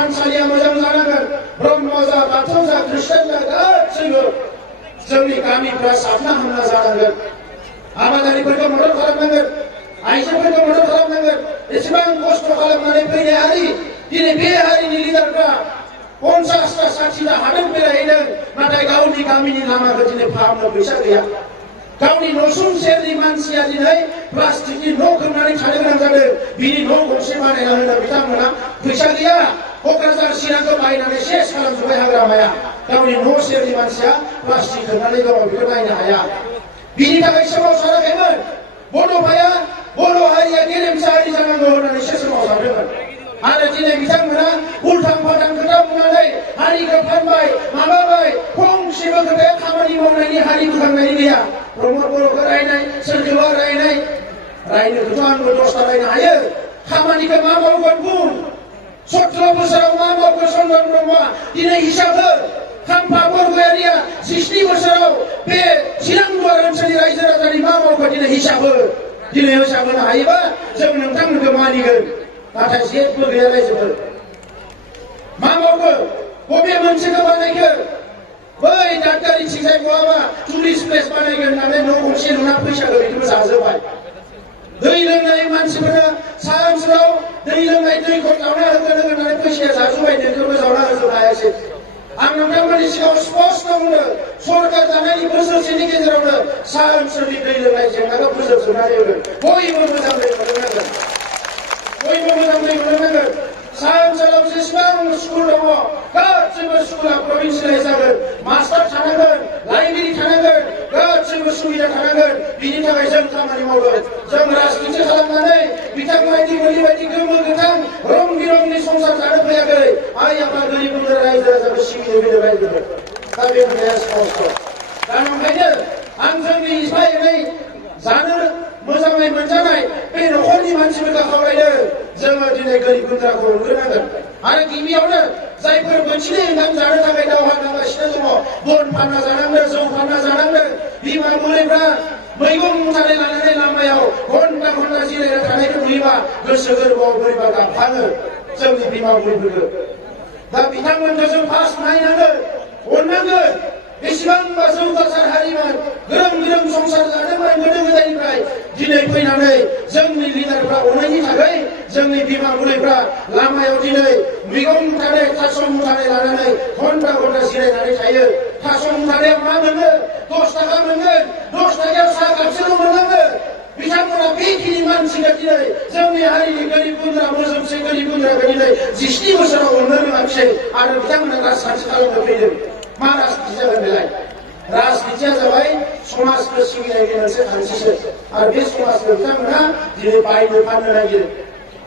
थानसालिया मोजां जानांगोन ब्रह्म जा बाथौ जा ख्रिस्टान जा गासैबो जोंनि गामिफ्रा साफा हामना जानांगोन आबादारिफोरखौ मदद खालामनांगोन आइजोफोरखौ मदद खालामनांगोन एसेबां खस्थ' खालामनानै फैनाय हारि दिनै बे हारिनि लिडारफ्रा 50टा 60टा हादोर बेरायहैदों नाथाय गावनि गामिनि लामाखौ दिनै फाहामनो फैसा गैया गावनि नसुं सेरनि मानसिया दिनै प्लास्टिकनि न' खोबनानै थानो गोनां जादों बिनि न' गंसे बानायना होनो बिथांमोना फैसा गैया क'क्राझार चिरांखौ बायनानै सेस खालामजोब्बाय हाग्रामाया गावनि न' सेरनि मानसिया प्लास्टिक खोबनानै दङ बेखौ नायनो हाया बिनि थाखाय सोमावसाराखैमोन बड'फाया बर' हारिया गेरेमसा हारि जानांगौ होननानैसो सोमावसारदोंमोन आरो दिनै बिथांमोना उल्थां फाल्थां खोथा बुंनानै हारिखौ फानबाय माबाबाय फंसेबो खोथाया खामानि मावनायनि हारि बोखांनायनि गैया प्रमद बर'खौ रायनाय सोरखौबा रायनोखौथ' आंबो 10टा रायनो हायो खामानिखौ मा मावगोन बुं 17 बोसोराव मा मावगोन चन्दन ब्रह्मआ दिनै हिसाब हो खाम्फा बरगयारिया 60 बोसोराव बे चिरां दुवार ओनसोलनि रायजो राजानि मा मावखो दिनै हिसाब हो दिनै हिसाब होनो हायोबा जों नोंथांमोनखौ मानिगोन नाथाय जेबो गैया रायजोफोर मा मावखो बबे मोनसेखौ बानायखो बै दादगारि थिंजाय बहाबा टुरिस्ट प्लेस बानायगोन होननानै न' गंसे लुना फैसा ओरैनो जाजोब्बाय दै लोंनाय मानसिफोरनो सा ओनसोलाव दै लोंनाय दैखौ जावना होगोन होननानै फैसाया जाजोब्बाय दैखौबो जावना होजोबनो हायासै आं नोंथांमोननि सिगाङाव स्पष्ट बुंनो सरकार जानायनि बोसोरसेनि गेजेरावनो सा ओनसोलनि दै लोंनाय जेंनाखौ फोजोबजोबनानै होगोन बयबो मोजां दै मोनलोंनांगोन बयबो मोजां दै मोनलोंनांगोन सा ओनसोलाव जेसेबां स्कुल दङ गासैबो स्कुला प्रभिन्सियेलाइज जागोन मास्टार थानांगोन लाइब्रेरि थानांगोन गासैबो सुबिदा थानांगोन बिनि थाखाय जों खामानि मावगोन जों राजनिति खालामनानै बिथांमोननि बायदि गोमो गोथां रं बिरंनि संसार जानो फैयाखै आइ आफा गोरिब गुन्द्रा रायजो राजाखौ सिबिनो फैदों रायजोफोर दा बे खोथाया स्पष्ट दा ओंखायनो आं जोंनि एफा एनै जानो मोजाङै मोनजानाय बे न'खरनि मानसिफोरखौ खावलायदों जोङो दिनै गोरिब गुन्द्राखौ होग्रोनांगोन आरो गिबियावनो जायफोर बोथिनै ओंखाम जानो थाखाय दावहा नांगासिनो दङ बन फानना जानांदों जौ फानना जानांदों बिमा बुरैफ्रा मैगं मुथानै लानानै लामायाव घन्टा घन्टा जिरायना थानायखौ नुयोबा गोसो गोरबोआव बोरैबा गाबखाङो जोंनि बिमा बुरैफोरखौ दा बिथांमोनखौ जों फार्स्ट नायनांगोन अननांगोन बेसेबांबा जौगासार हारिमोन गोरों गोरों संसार जादोंमोन गोदो गोदायनिफ्राय दिनै फैनानै जोंनि लिडारफ्रा अननायनि थाखाय जोंनि बिमा बुरैफ्रा लामायाव दिनै मैगं मुथानै थास' मुथानै लानानै घन्टा घन्टा जिरायनानै थायो थास' मुथानायाव मा मोनो 10 थाखा मोनगोन 10 थाखायाव साहा कापसेल' मोननांगोन बिथांमोना बेखिनि मानसिखौ दिनै जोंनि हारिनि गोरिब गुन्द्रा मोजोमसे गोरिब गुन्द्राखौ दिनै 60 बोसोराव अननो रोङाखिसै आरो बिथांमोना राजखान्थि खालामनो फैदों मा राजनिति जागोन बेलाय राजनितिया जाबाय समाजखौ सिबिनायनि मोनसे खान्थिसो आरो बे समाजखौ बिथांमोना दिनै बायनो फाननो नागिरो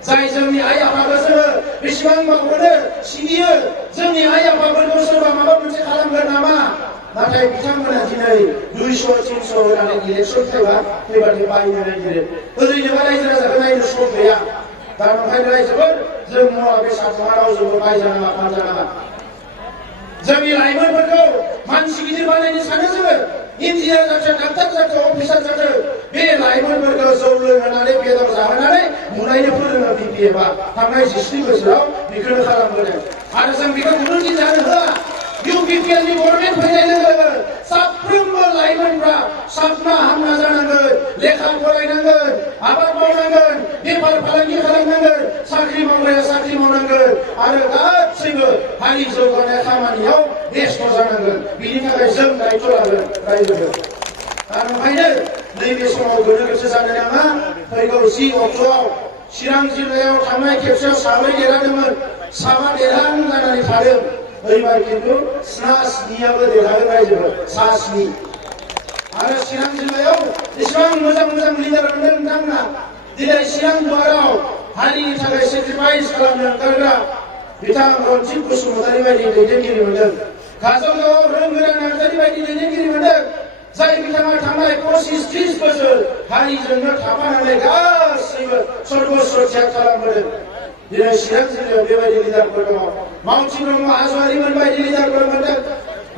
जाय जोंनि आइ आफाखौ जोङो बेसेबांबा अनो सिबियो जोंनि आइ आफाफोरखौ सोरबा माबा मोनसे खालामगोन नामा नाथाय बिथांमोना दिनै 200-300 होनानै इलेक्सन फैबाथाय बायनो नागिरो ओरैनोबा रायजो राजाखौ नायनो सम गैया दा ओंखायनो रायजोफोर जों मुवा बेसाद रावजोंबो बायजानाङा फानजानाङा जोंनि लाइमोनफोरखौ मानसि गिदिर बानायनो सानो जोङो इन्जिनियार जाथों डाक्टार जाथों अफिसार जाथों बे लाइमोनफोरखौ जौ लोंहोनानै बेदर जाहोनानै बुनायनो फोरोङो बिपिएफआ थांनाय 60 बोसोराव बेखौनो खालामबोदों आरो जों बेखौ गुबुननि जानो होआ इउपिपिएलनि गभर्नमेन्ट फैनाय लोगो लोगो साफ्रोमबो लाइमोनफ्रा साफा हामना जानांगोन लेखा फरायनांगोन आबाद मावनांगोन बेफार फालांगि खालामनांगोन साख्रि मावग्राया साख्रि मावनांगोन आरो गासैबो हारि जौगानाय खामानियाव बेस्थ' जानांगोन बिनि थाखाय जों दायित्व लागोन रायजोफोर दा ओंखायनो नैबे समाव गोनो गोथो जानो नाङा फैगौ 10 अक्ट'आव चिरां जिल्लायाव थांनाय खेबसेयाव 7 देरहादोंमोन 7 देरहां जानानै थादों ओइबार खिन्थु 7-2 देरहागोन रायजोफोर 7-2 आरो चिरां जिल्लायाव एसेबां मोजां मोजां लिडार मोनदों नोंथांमोना दिनै चिरां दुवाराव हारिनि थाखाय सेक्रिफाइस खालामनो ओंखारग्रा बिथां रन्जित बसुमतारी बायदि दैदेनगिरि मोनदों काजलगावआव रोंगोरा नार्जारी बायदि दैदेनगिरि मोनदों जाय बिथाङा थांनाय 25-30 बोसोर हारिजोंनो थाफानानै गासैबो सर्बस्व त्याग खालामबोदों दिनै चिरां जिल्लायाव बेबायदि लिडारफोर दङ मावथि ब्रह्म हाज'वारिमोन बायदि लिडारफोर मोनदों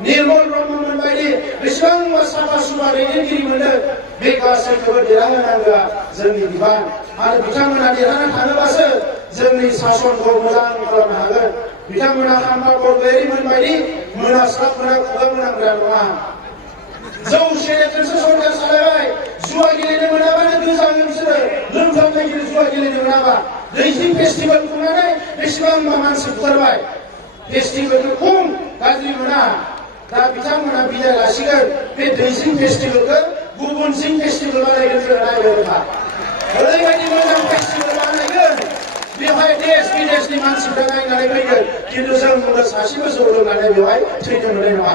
निर्मल ब्रह्ममोन बायदि बेसेबांबा साफा सुफा दैदेनगिरि मोनदों बे गासैखौबो देरहाहोनांगौआ जोंनि बिबान आरो बिथांमोना देरहाना थाङोबासो जोंनि सासनखौ मोजां खालामनो हागोन बिथांमोना खाम्फा बरगयारिमोन बायदि मोनास्लाबमोना खुगा मोनांग्रा नङा जौ सेरेबजोंसो सरकार सालायबाय जुवा गेलेनो मोनाबानो गोजाङो बिसोरो लोमजानाय जुवा गेलेनो मोनाबा दैजिं फेस्टिभेल खुंनानै बेसेबांबा मानसि बुथारबाय फेस्टिभेलखौ खम गाज्रि मोना दा बिथांमोना बिदाय लासिगोन बे दैजिं फेस्टिभेलखौ गुबुन जिं फेस्टिभेल बानायगोन जों नायगोनखा ओरैबायदि मोजां फेस्टिभेल बानायगोन बेवहाय देश विदेशनि मानसिफ्रा नायनानै फैगोन खिन्थु जों बुंनो सासेबो जौ लोंनानै बेवहाय थैनो मोननाय नङा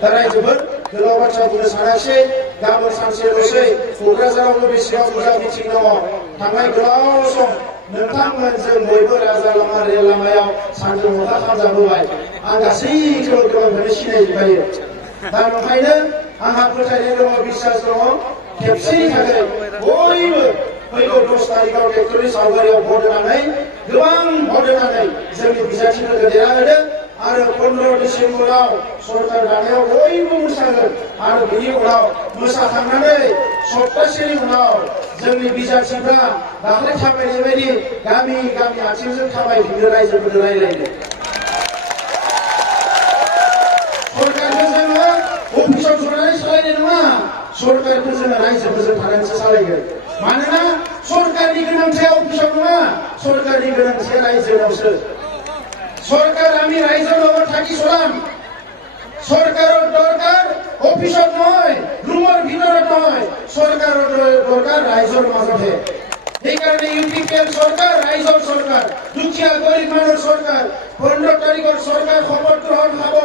दा रायजोफोर गोलाव बाथ्रा बुंनो सानासै गाबोन सानसेल'सै क'क्राझारावबो बेसेबां बुरजा मिटिं दङ थांनाय गोलाव सम नोंथांमोनजों बयबो राजा लामा रेल लामायाव सानजों अखा खामजाबोबाय आं गासैखौबो गोबांखौनो सिनायजोबखायो दा ओंखायनो आंहा फोथायनाय दङ बिश्वास दङ खेबसेनि थाखाय बयबो फैगौ 10 तारिखआव ट्रेक्टरनि सावगारियाव भट होनानै गोबां भट होनानै जोंनि बिजाथिफोरखौ देरहाहोदो आरो 15 डिसेम्बराव सरकार दानायाव बयबो मोसागोन आरो बिनि उनाव मोसाखांनानै सप्तासेनि उनाव जोंनि बिजाथिफ्रा दाख्लै थाबायनाय बायदि गामि गामि आथिंजों थाबायफिननो रायजोफोरजों रायलायनो सरकारखौ जोङो अफिसाव जनानै सालायनाय नङा सरकारखौ जोङो रायजोफोरजों थानानैसो सालायगोन मानोना सरकारनि गोनांथिया अफिसाव नङा सरकारनि गोनांथिया रायजोनावसो সরকার আমি রাইজের লগত থাকি চলাম সরকারের দরকার অফিসত নয় রুমের ভিতৰত নয় সরকারের দরকার রাইজের মাজতে এই কারণে ইউপিপিএল সরকার রাইজের সরকার দুখীয়া গরিব মানুষের সরকার 15 তারিখের সরকার শপথ গ্রহণ হব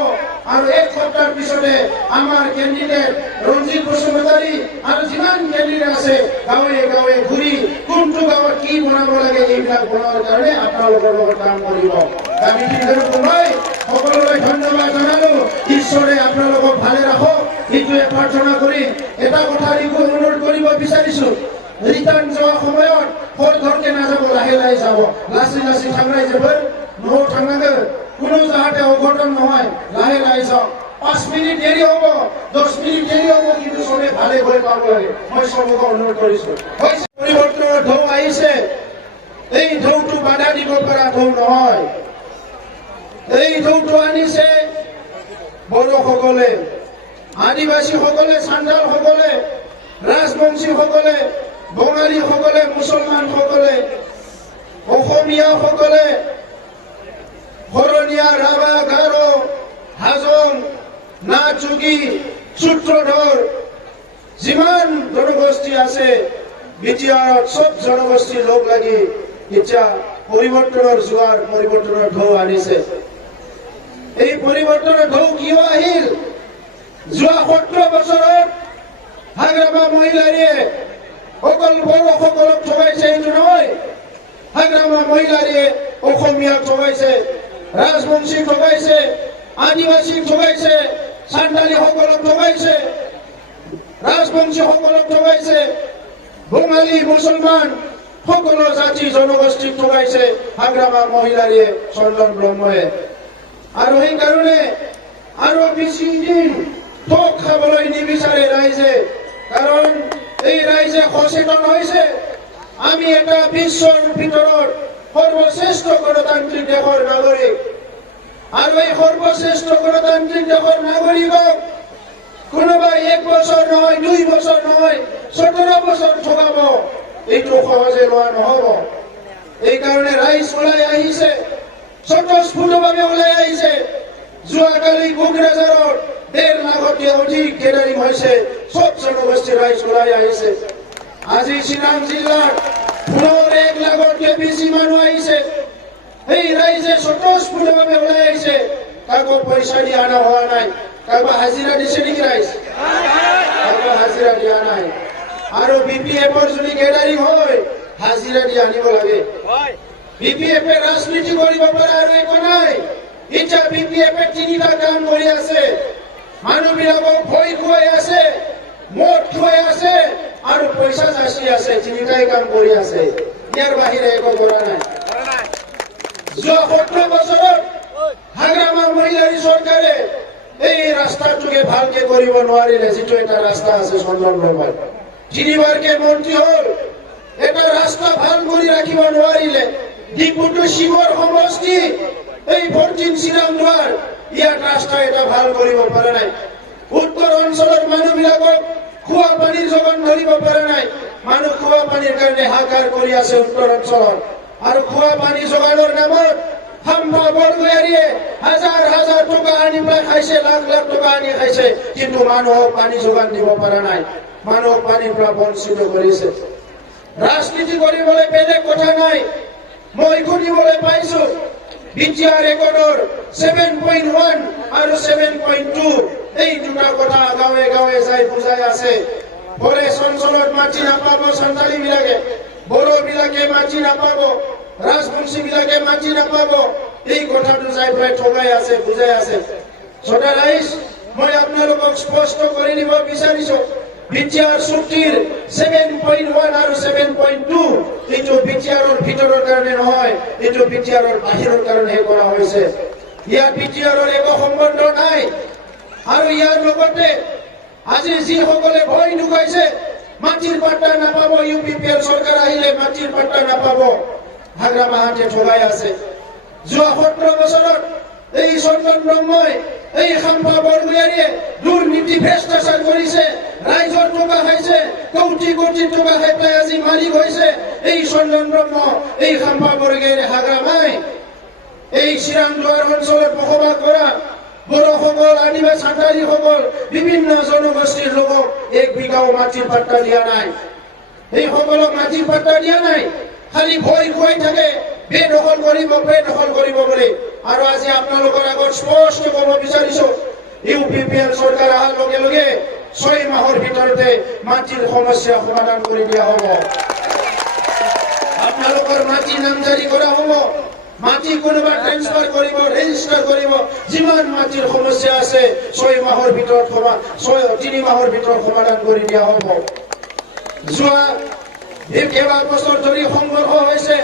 আর এক সপ্তাহের পিছতে আমার ক্যান্ডিডেট রঞ্জিত বসুমতাৰী আৰ যিমান ক্যান্ডিডেট আছে গাঁৱে গাঁৱে ঘূৰি কোনটো গাঁৱত কি বনাব লাগে এইবিলাক বনোৱাৰ কাৰণে আপোনালোকৰ লগত কাম কৰিব আমি কিন্তু মই সকলোলৈ ধন্যবাদ জনালো ঈশ্বৰে আপোনালোকক ভালে ৰাখক এইটোৱে প্ৰাৰ্থনা কৰি এটা কথা অনুৰোধ কৰিব বিচাৰিছো ৰিটাৰ্ণ যোৱা সময়ত ঘৰ ঘৰকে নাযাব লাহে লাহে যাব লাচি লাচি থাংৰাই যাব ন'आव थांनांगोन কোনো যাহাতে অঘটন নহয় লাহে লাহে যাওক 5 মিনিট দেৰি হ'ব 10 মিনিট দেৰি হ'ব কিন্তু সবে ভালে হৈ পাব লাগে মই সবকে অনুৰোধ কৰিছো পৰিৱৰ্তনৰ ঢৌ আহিছে এই ঢৌটো বাধা দিব পৰা ঢৌ নহয় এই ঢৌটো আনিছে বড়োসকলে আদিবাসীসকলে চান্দালসকলে ৰাজবংশীসকলে বঙালীসকলে মুছলমানসকলে অসমীয়াসকলে হৰণীয়া ৰাভা গাৰো হাজং নাচুকি সূত্ৰধৰ যিমান জনগোষ্ঠী আছে বিটিআৰত সব জনগোষ্ঠীৰ লোক লাগি এতিয়া পৰিৱৰ্তনৰ জোৱাৰ পৰিৱৰ্তনৰ ঢৌ আনিছে এই পৰিৱৰ্তনৰ ঢৌ কিয় আহিল যোৱা 17 বছৰত হাগ্ৰামা মহিলাৰীয়ে অকল বড়োসকলক ঠগাইছে এইটো নহয় হাগ্ৰামা মহিলাৰীয়ে অসমীয়াক ঠগাইছে ৰাজবংশী ঠগাইছে আদিবাসী ঠগাইছে চান্দালীসকলক ঠগাইছে ৰাজবংশীসকলক ঠগাইছে বঙালী মুছলমান সকলো জাতি জনগোষ্ঠীক ঠগাইছে হাগ্ৰামা মহিলাৰীয়ে চন্দন ব্ৰহ্মই আৰু সেই কাৰণে আৰু বেছি দিন ঠগ খাবলৈ নিবিচাৰে ৰাইজে কাৰণ এই ৰাইজে সচেতন হৈছে আমি এটা বিশ্বৰ ভিতৰত সৰ্বশ্ৰেষ্ঠ গণতান্ত্ৰিক দেশৰ নাগৰিক আৰু এই সৰ্বশ্ৰেষ্ঠ গণতান্ত্ৰিক দেশৰ নাগৰিকক কোনোবাই 1 বছৰ নহয় 2 বছৰ নহয় 17 বছৰ ঠগাব এইটো সহজে লোৱা নহব এই কাৰণে ৰাইজ ওলাই আহিছে স্বতঃস্ফূৰ্তভাৱে ওলাই আহিছে যোৱাকালি কোকৰাঝাৰত 1.5 লাখতকৈ অধিক গেদাৰিং হৈছে সব জনগোষ্ঠীৰ ৰাইজ ওলাই আহিছে আজি চিৰাং জিলাত পুনৰ 1 লাখতকৈ বেছি মানুহ আহিছে এই ৰাইজে স্বতঃস্ফূৰ্তভাৱে ওলাই আহিছে কাকো পইচা দি অনা হোৱা নাই কাকো হাজিৰা দিছে নেকি ৰাইজ কাকো হাজিৰা দিয়া নাই আৰু বিপিএফৰ যদি গেদাৰিং হয় হাজিৰা দি আনিব লাগে বিপিএফে ৰাজনীতি কৰিব পাৰে আৰু একো নাই এতিয়া বিপিএফে 3টা কাম কৰি আছে মানুহবিলাকক ভয় খুৱাই আছে মদ খুৱাই আছে আৰু পইচা যাচি আছে 3টাই কাম কৰি আছে ইয়াৰ বাহিৰে একো কৰা নাই যোৱা 17 বছৰত হাগ্ৰামা মহিলাৰী চৰকাৰে এই ৰাস্তাটোকে ভালকে কৰিব নোৱাৰিলে যিটো এটা ৰাস্তা আছে চন্দন ব্ৰহ্মই 3বাৰকে মন্ত্ৰী হ'ল এটা ৰাস্তা ভাল কৰি ৰাখিব নোৱাৰিলে ডিপুটো শিৱৰ সমষ্টি এই দক্ষিণ চিৰাংদুৱাৰ ইয়াত ৰাস্তা এটা ভাল কৰিব পৰা নাই। উত্তৰ অঞ্চলৰ মানুহবিলাকক খোৱা পানীৰ যোগান ধৰিব পৰা নাই। মানুহ খোৱা পানীৰ কাৰণে হাহাকাৰ কৰি আছে উত্তৰ অঞ্চলত। আৰু খোৱা পানী যোগানৰ নামত খাম্বা বৰগুৰিয়ে হাজাৰ হাজাৰ টকা আনি পেলাই খাইছে, লাখ লাখ টকা আনি খাইছে, কিন্তু মানুহক পানী যোগান দিব পৰা নাই। মানুহক পানীৰ পৰা বঞ্চিত কৰিছে। ৰাজনীতি কৰিবলৈ বেলেগ কথা নাই। মই শুনিবলৈ পাইছো বিটিআৰ ৰেকৰ্ডৰ 7.1 আৰু 7.2 এই দুটা কথা গাঁৱে গাঁৱে যাই বুজাই আছে। ফৰেষ্ট অঞ্চলত মাটি নাপাব সান্তালী বিলাকে, বড়ো বিলাকে মাটি নাপাব, ৰাজবংশী বিলাকে মাটি নাপাব, এই কথাটো যাই পেলাই ঠগাই আছে, বুজাই আছে। ছোটা ৰাইজ, মই আপোনালোকক স্পষ্ট কৰি দিব বিচাৰিছো, বিটিআৰ চুক্তিৰ 7.1 আৰু 7.2 এইটো বিটিআৰৰ ভিতৰৰ কাৰণে নহয়, এইটো বিটিআৰৰ বাহিৰৰ কাৰণে কৰা হৈছে। ইয়াত বিটিআৰৰ একো সম্বন্ধ নাই। আৰু ইয়াৰ লগতে আজি যিসকলে ভয় নুখাইছে মাটিৰ পাট্টা নাপাব, UPPL চৰকাৰ আহিলে মাটিৰ পাট্টা নাপাব, হাগ্ৰা মাহাতে ঠগাই আছে। যোৱা 17 বছৰত এই চন্দন ব্ৰহ্মই, এই খাম্বা বৰগুৰিয়ে দুৰ্নীতি ভ্ৰষ্টাচাৰ কৰিছে, ৰাইজৰ টকা খাইছে, কোটি কোটি টকা খাই পেলাই আজি মালিক হৈছে এই চন্দন ব্ৰহ্ম, এই খাম্বা বৰগুৰিয়ে হাগ্ৰা মাই। এই চিৰাংদুৱাৰ অঞ্চলত বসবাস কৰা বড়োসকল, আদিবাসী সাঁওতালীসকল, বিভিন্ন জনগোষ্ঠীৰ লোকক 1 বিঘাও মাটিৰ পাট্টা দিয়া নাই। এইসকলক মাটিৰ পাট্টা দিয়া নাই, খালি ভয় খুৱাই থাকে বেদখল কৰিব বুলি। আৰু আজি আপোনালোকৰ আগত স্পষ্ট ক'ব বিচাৰিছো, UPPL চৰকাৰ অহাৰ লগে লগে 6 মাহৰ ভিতৰতে মাটিৰ সমস্যা সমাধান কৰি দিয়া হ'ব। আপোনালোকৰ মাটি নামজাৰি কৰা হ'ব, মাটি কোনোবা ট্ৰেন্সফাৰ কৰিব, ৰেজিষ্টাৰ কৰিব, যিমান মাটিৰ সমস্যা আছে 3 মাহৰ ভিতৰত সমাধান কৰি দিয়া হ'ব। যোৱা কেইবা বছৰ ধৰি সংঘৰ্ষ হৈছে,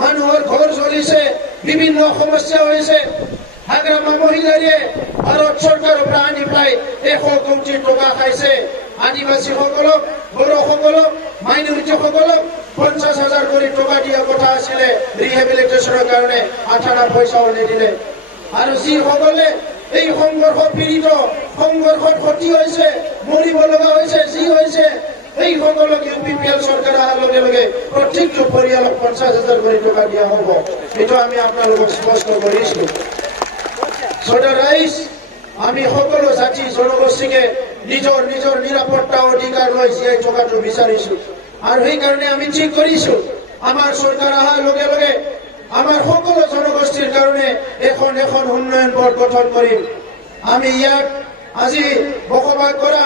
মানুহৰ ঘৰ জ্বলিছে, বিভিন্ন সমস্যা হৈছে। হাগ্ৰামা মহিলাৰে ভাৰত চৰকাৰৰ পৰা আনি পেলাই 100 কোটি টকা খাইছে। আদিবাসীসকলক, বড়োসকলক, মাইনৰিটিসকলক 50,000 কোটি টকা দিয়া কথা আছিলে ৰিহেবিলিটেশ্যনৰ কাৰণে, 18 পইচাও নিদিলে। আৰু যিসকলে এই সংঘৰ্ষ পীড়িত, সংঘৰ্ষত ক্ষতি হৈছে, মৰিব লগা হৈছে, যি হৈছে, এইসকলক UPPL চৰকাৰ অহাৰ লগে লগে প্ৰত্যেকটো পৰিয়ালক 50,000 কোটি টকা দিয়া হ'ব। এইটো আমি আপোনালোকক স্পষ্ট কৰিছো। ছোটা ৰাইজ, আমি সকলো জাতি জনগোষ্ঠীকে নিজৰ নিজৰ নিৰাপত্তা অধিকাৰ লৈ জীয়াই থকাটো বিচাৰিছো। আৰু সেইকাৰণে আমি ঠিক কৰিছো, আমাৰ চৰকাৰ অহাৰ লগে লগে আমাৰ সকলো জনগোষ্ঠীৰ কাৰণে এখন উন্নয়ন বোৰ্ড গঠন কৰিম। আমি ইয়াত আজি বসবাস কৰা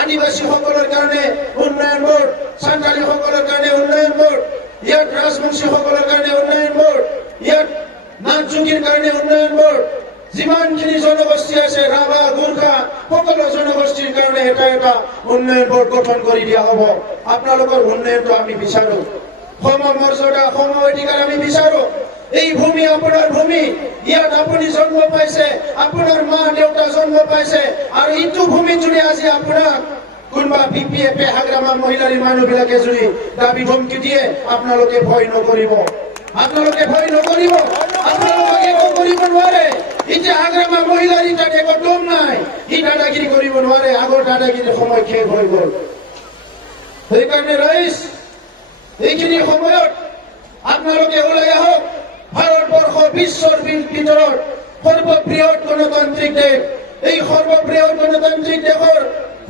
আদিবাসীসকলৰ কাৰণে উন্নয়ন বোৰ্ড, সাঁওতালীসকলৰ কাৰণে উন্নয়ন বোৰ্ড, ইয়াত ৰাজবংশীসকলৰ কাৰণে উন্নয়ন বোৰ্ড, ইয়াত নাথযোগীৰ কাৰণে উন্নয়ন বোৰ্ড, যিমানখিনি জনগোষ্ঠী আছে, ৰাভা, গোৰ্খা, সকলো জনগোষ্ঠীৰ কাৰণে এটা উন্নয়ন বোৰ্ড গঠন কৰি দিয়া হ'ব। আপোনালোকৰ উন্নয়নটো আমি বিচাৰো, সম মৰ্যাদা, সম অধিকাৰ আমি বিচাৰো। এই ভূমি আপোনাৰ ভূমি, ইয়াত আপুনি জন্ম পাইছে, আপোনাৰ মা দেউতা জন্ম পাইছে। আৰু এইটো ভূমিত যদি আজি আপোনাক কোনোবা BPF হাগ্ৰামা মহিলাৰ মানুহবিলাকে যদি দাবী ধমকি দিয়ে, আপোনালোকে ভয় নকৰিব, আপোনালোকে ভয় নকৰিব, আপোনালোকে একো কৰিব নোৱাৰে। এতিয়া হাগ্ৰামা মহিলাৰ তাত একো দম নাই, ই দাদাগিৰি কৰিব নোৱাৰে, আগৰ দাদাগিৰিৰ সময় শেষ হৈ গ'ল। সেইকাৰণে ৰাইজ, এইখিনি সময়ত আপোনালোকে ওলাই আহক। ভাৰতবৰ্ষ বিশ্বৰ ভিতৰত সৰ্ববৃহৎ গণতান্ত্ৰিক দেশ, এই সৰ্ববৃহৎ গণতান্ত্ৰিক দেশৰ,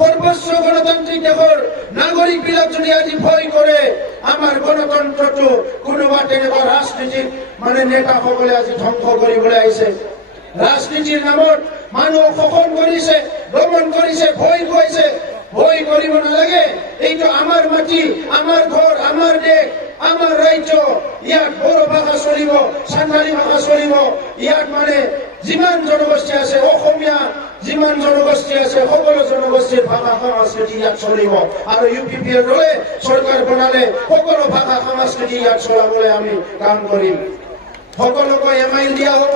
সৰ্বোচ্চ গণতান্ত্ৰিক দেশৰ নাগৰিকবিলাক যদি আজি ভয় কৰে, আমাৰ গণতন্ত্ৰটো কোনোবা তেনেকুৱা ৰাজনীতিক নেতাসকলে আজি ধ্বংস কৰিবলৈ আহিছে। ৰাজনীতিৰ নামত মানুহক শোষণ কৰিছে, দমন কৰিছে, ভয় খুৱাইছে। ভয় কৰিব নালাগে, এইটো আমাৰ মাটি, আমাৰ ঘৰ, আমাৰ দেশ, আমাৰ ৰাজ্য। ইয়াত বড়ো ভাষা চলিব, সাঁওতালী ভাষা চলিব। ইয়াত যিমান জনগোষ্ঠী আছে, অসমীয়া যিমান জনগোষ্ঠী আছে, সকলো জনগোষ্ঠীৰ ভাষা সংস্কৃতি ইয়াত চলিব। আৰু UPPL দলে চৰকাৰ বনালে সকলো ভাষা সংস্কৃতি ইয়াত চলাবলৈ আমি কাম কৰিম। সকলোকে MIL দিয়া হ'ব।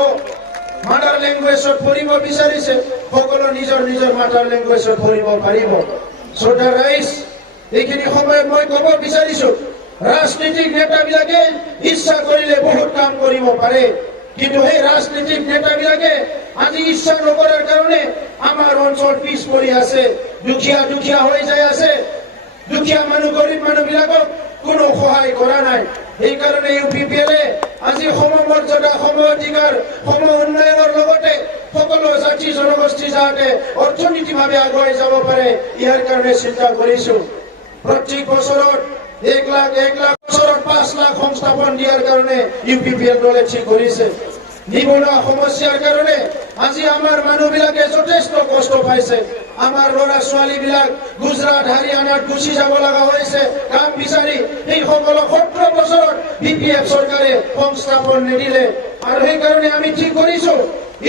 মাদাৰ লেংগুৱেজত পঢ়িব বিচাৰিছে, সকলো নিজৰ নিজৰ মাদাৰ লেংগুৱেজত পঢ়িব পাৰিব। ছোটা ৰাইজ, এইখিনি সময়ত মই ক'ব বিচাৰিছো, ৰাজনীতিক নেতাবিলাকে ইচ্ছা কৰিলে বহুত কাম কৰিব পাৰে, কিন্তু সেই ৰাজনীতিক নেতাবিলাকে মানুষবিলাকে আজি ইচ্ছা নকৰাৰ কাৰণে আমাৰ অঞ্চল পিছ পৰি আছে, দুখীয়া হৈ যাই আছে। দুখীয়া মানুহ গৰীব মানুহবিলাকক কোনো সহায় কৰা নাই। সেইকাৰণে UPPL-এ আজি সমমৰ্যাদা, সম অধিকাৰ, সম উন্নয়নৰ লগতে সকলো জাতি জনগোষ্ঠী যাতে অৰ্থনৈতিকভাৱে আগুৱাই যাব পাৰে, ইয়াৰ কাৰণে চিন্তা কৰিছো। প্ৰত্যেক বছৰত 1 লাখ বছৰত 5 লাখ সংস্থাপন দিয়াৰ কাৰণে UPPL দলে ঠিক কৰিছে। নিবনুৱা সমস্যাৰ কাৰণে আজি আমাৰ মানুহবিলাকে যথেষ্ট কষ্ট পাইছে। আমাৰ ল'ৰা ছোৱালীবিলাক গুজৰাট, হাৰিয়ানাত গুচি যাব লগা হৈছে কাম বিচাৰি। এই সকলো 17 বছৰত BPF চৰকাৰে সংস্থাপন নিদিলে, আৰু সেইকাৰণে আমি ঠিক কৰিছো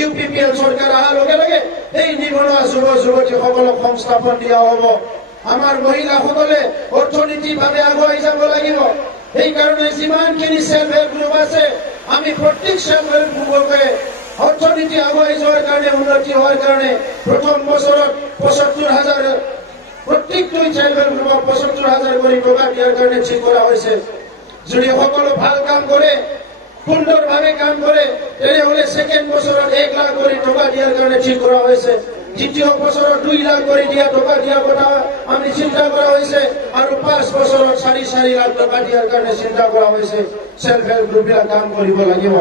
UPPL চৰকাৰ অহাৰ লগে লগে এই নিবনুৱা যুৱক-যুৱতীসকলক সংস্থাপন দিয়া হ'ব। আমাৰ মহিলাসকলে অৰ্থনৈতিকভাৱে আগুৱাই যাব লাগিব। সেইকাৰণে যিমানখিনি সেল্ফ হেল্প গ্ৰুপ আছে, আমি প্ৰত্যেক সেল্ফ হেল্প গ্ৰুপকে অৰ্থনীতি আগুৱাই যোৱাৰ কাৰণে, উন্নতি হোৱাৰ কাৰণে প্ৰথম বছৰত ৭৫,০০০ প্ৰত্যেকটো সেল্ফ হেল্প গ্ৰুপক ৭৫,০০০ কৰি টকা দিয়াৰ কাৰণে ঠিক কৰা হৈছে। যদি সকলো ভাল কাম কৰে, সুন্দৰভাৱে কাম কৰে, তেনেহ'লে ছেকেণ্ড বছৰত 1 লাখ কৰি টকা দিয়াৰ কাৰণে ঠিক কৰা হৈছে। দ্বিতীয় বছৰত 2 লাখ কৰি টকা দিয়াৰ কথা আমি চিন্তা কৰা হৈছে, আৰু 5 বছৰত 4 লাখ টকা দিয়াৰ কাৰণে চিন্তা কৰা হৈছে। সেল্ফ হেল্প গ্ৰুপবিলাক কাম কৰিব লাগিব।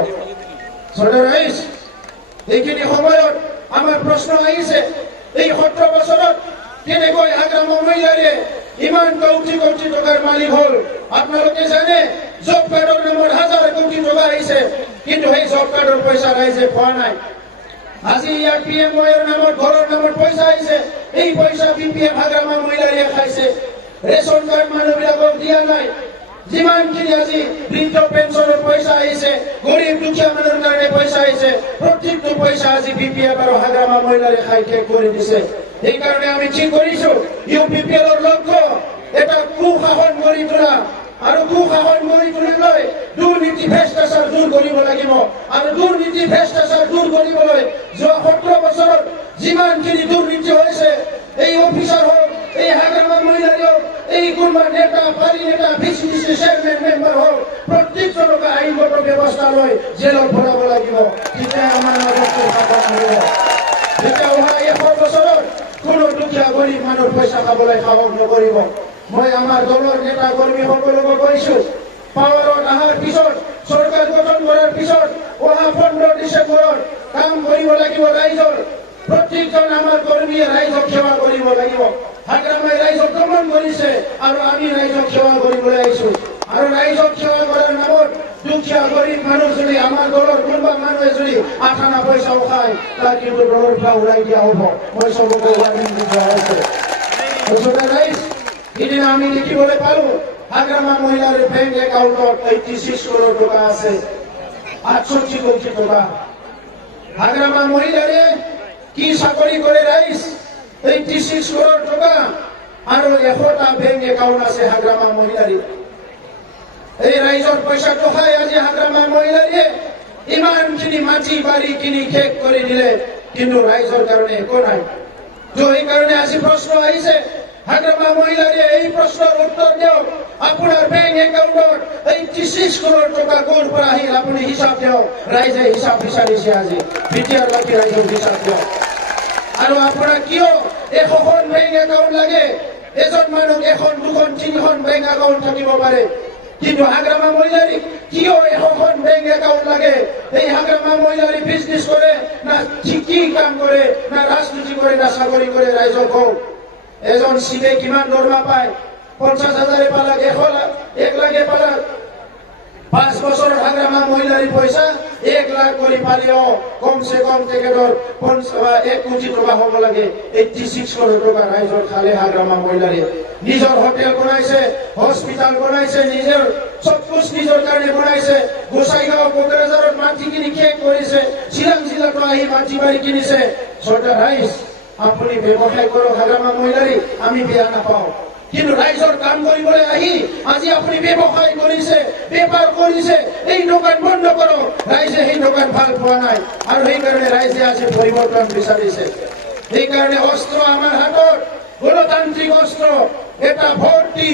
এইখিনি সময়ত আমাৰ প্ৰশ্ন আহিছে, এই 17 বছৰত কেনেকৈ হাগ্ৰামা মহিলাৰে ইমান কোটি টকাৰ মালিক হ'ল? আপোনালোকে জানে জব কাৰ্ডৰ নামত 1000 কোটি টকা আহিছে, কিন্তু সেই জব কাৰ্ডৰ পইচা ৰাইজে পোৱা নাই। আজি ইয়াত PMYৰ নামত, ঘৰৰ নামত পইচা আহিছে, এই পইচা BPF হাগ্ৰামা মহিলাৰে খাইছে। ৰেচন কাৰ্ড মানুহবিলাকক দিয়া নাই। যিমানখিনি আজি বৃদ্ধ পেঞ্চনৰ পইচা আহিছে, গৰীব দুখীয়া মানুহৰ কাৰণে পইচা আহিছে, প্ৰত্যেকটো পইচা আজি BPF আৰু হাগ্ৰামা মহিলাৰে খাই শেষ কৰি দিছে। সেইকাৰণে আমি ঠিক কৰিছো UPPL-ৰ লক্ষ্য এটা সুশাসন কৰি তোলা, আৰু সুশাসন কৰি তুলিবলৈ দুৰ্নীতি ভ্ৰষ্টাচাৰ দূৰ কৰিব লাগিব। আৰু দুৰ্নীতি ভ্ৰষ্টাচাৰ দূৰ কৰিবলৈ যোৱা 17 বছৰত যিমানখিনি দুৰ্নীতি হৈছে, এই অফিচাৰ হওক, এই হাগ্ৰামা মহিলাই হওক, এই কোনোবা নেতা, পাৰি নেতা, VCDC চেয়াৰমেন, মেম্বাৰ হওক, প্ৰত্যেকজনকে আইনগত ব্যৱস্থা লৈ জেলত ভৰাব লাগিব। তেতিয়া আমাৰ যেতিয়া অহা 100 বছৰত কোনো দুখীয়া গৰীব মানুহৰ পইচা খাবলৈ সাহস নকৰিব। মই আমাৰ দলৰ নেতা কৰ্মীসকলকো কৈছো, পাৱাৰত অহাৰ পিছত, চৰকাৰ গঠন কৰাৰ পিছত অহা 15 ডিচেম্বৰত কাম কৰিব লাগিব ৰাইজৰ। প্ৰত্যেকজন আমাৰ কৰ্মীয়ে ৰাইজক সেৱা কৰিব লাগিব। হাগ্ৰামাই ৰাইজক দমন কৰিছে, আৰু আমি ৰাইজক সেৱা কৰিবলৈ আহিছো। আৰু ৰাইজক সেৱা কৰাৰ নামত দুখীয়া গৰীব মানুহ যদি আমাৰ দলৰ কোনোবা মানুহে যদি 8 আনা পইচাও খায়, তাক কিন্তু দলৰ পৰা ওলাই দিয়া হ'ব। মই চবকে ৱাৰ্নিং দি থোৱা হৈছে। সিদিনা আমি দেখিবলৈ পালো হাগ্ৰামা মহিলাৰ বেংক একাউণ্টত 86 কৰোৰ টকা আছে, 68 কোটি টকা। হাগ্ৰামা মহিলাৰে কি চাকৰি কৰে ৰাইজ? 86 কৰোৰ টকা আৰু 100টা বেংক একাউণ্ট আছে হাগ্ৰামা মহিলাৰে। এই ৰাইজৰ পইচাটো খাই আজি হাগ্ৰামা মহিলাৰে ইমানখিনি মাটি বাৰী কিনি শেষ কৰি দিলে, কিন্তু ৰাইজৰ কাৰণে একো নাই। সেইকাৰণে আজি প্ৰশ্ন আহিছে, হাগ্ৰামা মহিলাৰে এই প্ৰশ্নৰ উত্তৰ দিয়ক। আপোনাৰ বেংক একাউণ্টত 86 কৰোৰ টকা ক'ৰ পৰা আহিল? আপুনি হিচাপ দিয়ক। ৰাইজে হিচাপ বিচাৰিছে আজি। বিটিআৰ বাকী ৰাইজৰ হিচাপ দিয়ক। আৰু আপোনাৰ কিয় 100খন বেংক একাউণ্ট লাগে? এজন মানুহ 1খন, 2খন, 3খন বেংক একাউণ্ট থাকিব পাৰে, কিন্তু হাগ্ৰামা মহিলাৰী কিয় 100খন বেংক একাউণ্ট লাগে? এই হাগ্ৰামা মহিলাৰী বিজনেছ কৰে না, কি কাম কৰে না, ৰাজনীতি কৰে না, চাকৰি কৰে? ৰাইজক কওক। এজন চিবে কিমান দৰমহা পায়? 50,000 পালাক, 1 লাখে পালাক। 5 বছৰত হাগ্ৰামা মহিলাৰী পইচা 1 লাখ কৰি পালেও কমচে কম তেখেতৰ 1 কোটি টকা হ'ব লাগে। 86 কৰোৰ টকা ৰাইজৰ খালে হাগ্ৰামা মহিলাৰী। নিজৰ হোটেল বনাইছে, হস্পিটাল বনাইছে, নিজৰ চব কুছ নিজৰ কাৰণে বনাইছে। গোসাইগাঁও, কোকৰাঝাৰত মাটি কিনি শেষ কৰিছে। চিৰাং জিলাতো আহি মাটি বাৰী কিনিছে। চৰকাৰ ৰাইজ, আপুনি ব্যৱসায় কৰক হাগ্ৰামা মহিলাৰী, আমি বেয়া নাপাওঁ। কিন্তু ৰাইজৰ কাম কৰিবলৈ আহি আজি আপুনি ব্যৱসায় কৰিছে, বেপাৰ কৰিছে, এই দোকান বন্ধ কৰক। ৰাইজে সেই দোকান ভাল পোৱা নাই, আৰু সেইকাৰণে ৰাইজে আজি পৰিৱৰ্তন বিচাৰিছে। সেইকাৰণে অস্ত্ৰ আমাৰ হাতত, গণতান্ত্ৰিক অস্ত্ৰ, এটা ভোট দি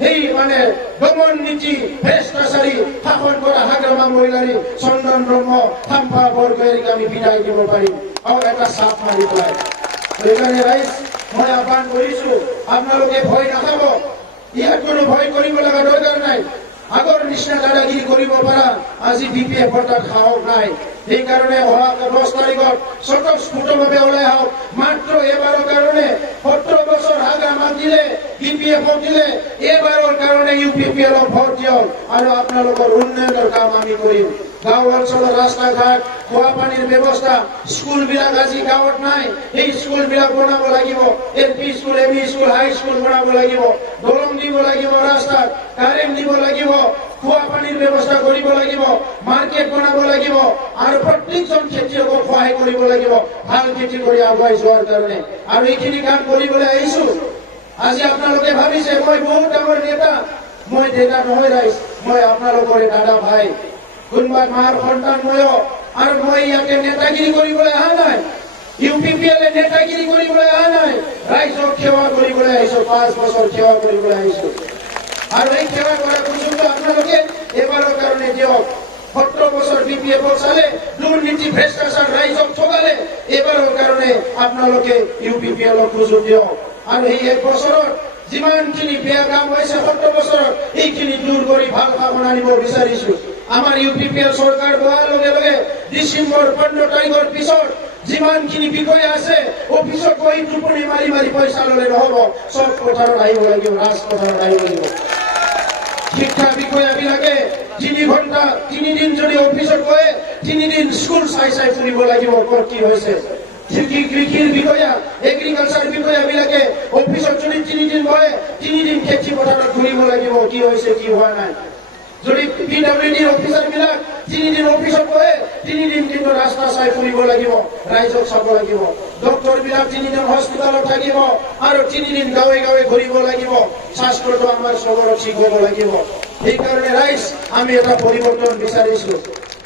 সেই মানে দমন নীতি ভ্ৰষ্টাচাৰী শাসন কৰা হাগ্ৰামা মহিলাৰী চন্দন ব্ৰহ্ম থাম্পা বৰগোহাঞিক আমি বিদায় দিব পাৰিম আৰু এটা চাপ মাৰি পেলাই। সেইকাৰণে ৰাইজ মই আহ্বান কৰিছো, আপোনালোকে ভয় নাখাব, ইয়াত কোনো ভয় কৰিব লগা দৰকাৰ নাই। আগৰ নিচিনা দাদাগিৰি কৰিব পাৰা আজি BPF-ৰ তাত সাহস নাই। সেইকাৰণে অহা 10 তাৰিখত স্বতঃস্ফূৰ্তভাৱে ওলাই আহক। মাত্ৰ এবাৰৰ কাৰণে 17 বছৰ হাগ্ৰামাক দিলে, BPF-ক দিলে, এবাৰৰ কাৰণে UPPL-ক ভোট দিয়ক আৰু আপোনালোকৰ উন্নয়নৰ কাম আমি কৰিম। গাঁও অঞ্চলৰ ৰাস্তা ঘাট, খোৱা পানীৰ ব্যৱস্থা, স্কুলবিলাক আজি গাঁৱত নাই, এই স্কুলবিলাক বনাব লাগিব। LP স্কুল, ME স্কুল, হাই স্কুল বনাব লাগিব, দলং দিব লাগিব, ৰাস্তাত কাৰেণ্ট দিব লাগিব, খোৱা পানীৰ ব্যৱস্থা কৰিব লাগিব, মাৰ্কেট বনাব লাগিব আৰু প্ৰত্যেকজন খেতিয়কক সহায় কৰিব লাগিব ভাল খেতি কৰি আগুৱাই যোৱাৰ কাৰণে। আৰু এইখিনি কাম কৰিবলৈ আহিছো। আজি আপোনালোকে ভাবিছে মই বহুত ডাঙৰ নেতা, মই নেতা নহয় ৰাইজ, মই আপোনালোকৰে দাদা ভাই, কোনোবা মাৰ সন্তান ময়ো। আৰু মই ইয়াতে নেতাগিৰি কৰিবলৈ অহা নাই, UPPL-এ নেতাগিৰি কৰিবলৈ অহা নাই, ৰাইজক সেৱা কৰিবলৈ আহিছো, 5 বছৰ সেৱা কৰিবলৈ আহিছো। আৰু এই সেৱা কৰাৰ সুযোগটো আপোনালোকে এবাৰৰ কাৰণে দিয়ক। 17 বছৰ BPF-ক চালে, দুৰ্নীতি ভ্ৰষ্টাচাৰ ৰাইজক ঠগালে, এবাৰৰ কাৰণে আপোনালোকে UPPL-ক সুযোগ দিয়ক। আৰু এই 1 বছৰত যিমানখিনি বেয়া কাম হৈছে 17 বছৰত, এইখিনি দূৰ কৰি ভাল শাসন আনিব বিচাৰিছো। আমাৰ UPPL চৰকাৰ হোৱাৰ লগে লগে ডিচেম্বৰ 15 তাৰিখৰ পিছত যিমানখিনি বিষয়া আছে অফিচত গৈ টোপনি মাৰি মাৰি পইচা ল'লে নহ'ব, চব পথাৰত আহিব লাগিব, ৰাজপথাৰত আহিব লাগিব। শিক্ষা বিষয়াবিলাকে 3 ঘণ্টা 3 দিন যদি অফিচত গৈ 3 দিন স্কুল চাই চাই ফুৰিব লাগিব ক'ত কি হৈছে। কৃষিৰ বিষয়া, এগ্ৰিকালচাৰ বিষয়াবিলাকে অফিচত যদি 3 দিন বহে 3 দিন খেতি পথাৰত ঘূৰিব লাগিব, কি হৈছে কি হোৱা নাই। যদি PWD অফিচাৰবিলাক 3 দিন অফিচত বহে 3 দিন কিন্তু ৰাস্তা চাই ফুৰিব লাগিব, ৰাইজক চাব লাগিব। ডক্টৰবিলাক 3 দিন হস্পিটালত থাকিব আৰু 3 দিন গাঁৱে গাঁৱে ঘূৰিব লাগিব, স্বাস্থ্যটো আমাৰ চবৰে ঠিক হ'ব লাগিব। সেইকাৰণে ৰাইজ আমি এটা পৰিৱৰ্তন বিচাৰিছো।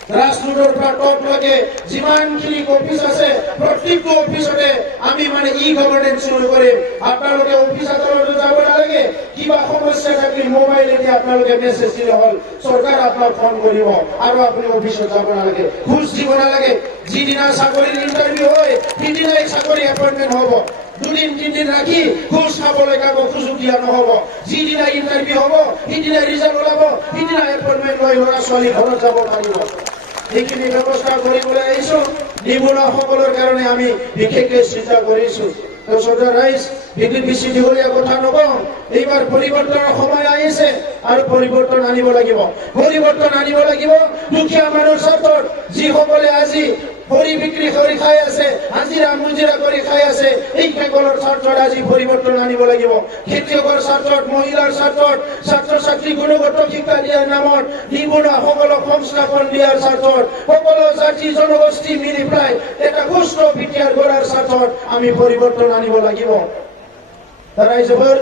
গ্ৰাছৰুটৰ পৰা টপলৈকে যিমানখিনি অফিচ আছে প্ৰত্যেকটো অফিচতে আমি মানে গভৰ্নেন্স শুৰু কৰিম। আপোনালোকে অফিচ আদালতত যাব নালাগে, কিবা সমস্যা থাকিলে মোবাইলেদি আপোনালোকে মেছেজ দিলে হ'ল, চৰকাৰ আপোনাক ফোন কৰিব আৰু আপুনি অফিচত যাব নালাগে, ঘুষ দিব নালাগে। যিদিনা চাকৰিৰ ইণ্টাৰভিউ হয় সিদিনাই চাকৰি এপইণ্টমেণ্ট হ'ব। 2 দিন 3 দিন ৰাখি ঘুষ খাবলৈ কাকো সুযোগ দিয়া নহ'ব। যিদিনা ইণ্টাৰভিউ হ'ব সিদিনা ৰিজাল্ট ওলাব, সিদিনা এপইণ্টমেণ্ট লৈ ল'ৰা ছোৱালী ঘৰত যাব পাৰিব। এইখিনি ব্যৱস্থা কৰিবলৈ আহিছো। নিবনুৱাসকলৰ কাৰণে আমি বিশেষকৈ চিন্তা কৰিছো। ৰাইজ বেছি দীঘলীয়া কথা নকওঁ, এইবাৰ পৰিৱৰ্তনৰ সময় আহিছে আৰু পৰিৱৰ্তন আনিব লাগিব। পৰিৱৰ্তন আনিব লাগিব দুখীয়া মানুহৰ স্বাৰ্থত। যিসকলে আজি খৰি বিক্ৰী কৰি খাই আছে, হাজিৰা মুজিৰা কৰি খাই আছে, এইসকলৰ স্বাৰ্থত আজি পৰিৱৰ্তন আনিব লাগিব। খেতিয়কৰ স্বাৰ্থত, মহিলাৰ স্বাৰ্থত, ছাত্ৰ ছাত্ৰী গুণগত শিক্ষা দিয়াৰ নামত, নিবনুৱাসকলক সংস্থাপন দিয়াৰ স্বাৰ্থত, সকলো জাতি জনগোষ্ঠী মিলি পেলাই এটা সুস্থ বিটিআৰ গঢ়াৰ স্বাৰ্থত আমি পৰিৱৰ্তন আনিব লাগিব। ৰাইজৰ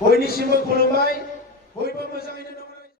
বৈনিশিমত কোনোবাই